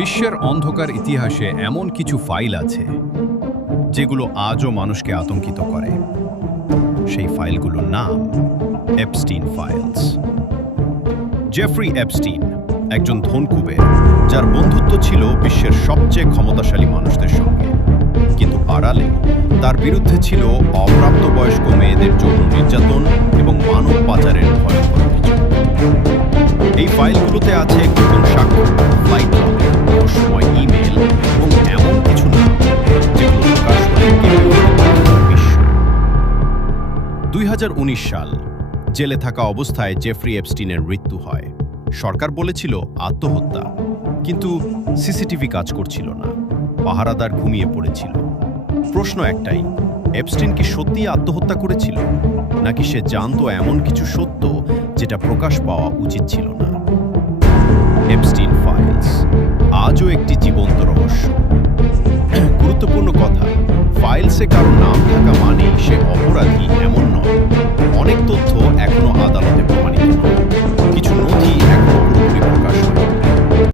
বিশ্বের অন্ধকার ইতিহাসে এমন কিছু ফাইল আছে যেগুলো আজও মানুষকে আতঙ্কিত করে। সেই ফাইলগুলোর নাম এপস্টিন ফাইলস। জেফ্রি এপস্টিন একজন ধনকুবের, যার বন্ধুত্ব ছিল বিশ্বের সবচেয়ে ক্ষমতাশালী মানুষদের সঙ্গে, কিন্তু আড়ালে তার বিরুদ্ধে ছিল অপ্রাপ্তবয়স্ক মেয়েদের যৌন নির্যাতন এবং মানব পাচারের ভয়ঙ্কর অভিযোগ। এই ফাইলগুলোতে আছে গোপন সাক্ষ্য, ফ্লাইট লগ, রহস্যময় ইমেল এবং এমন কিছু নাম যেগুলো প্রকাশ হলে কেঁপে উঠবে বিশ্ব। 2019 সাল, জেলে থাকা অবস্থায় জেফ্রি এপস্টিনের মৃত্যু হয়। সরকার বলেছিল আত্মহত্যা, কিন্তু সিসিটিভি কাজ করছিল না, পাহারাদার ঘুমিয়ে পড়েছিল। প্রশ্ন একটাই, এপস্টিন কি সত্যিই আত্মহত্যা করেছিল, নাকি সে জানতো এমন কিছু সত্য যেটা প্রকাশ পাওয়া উচিত ছিল না? এপস্টিন ফাইলস আজও একটি জীবন্ত রহস্য। গুরুত্বপূর্ণ কথা, ফাইলসে কারো নাম থাকা মানেই সে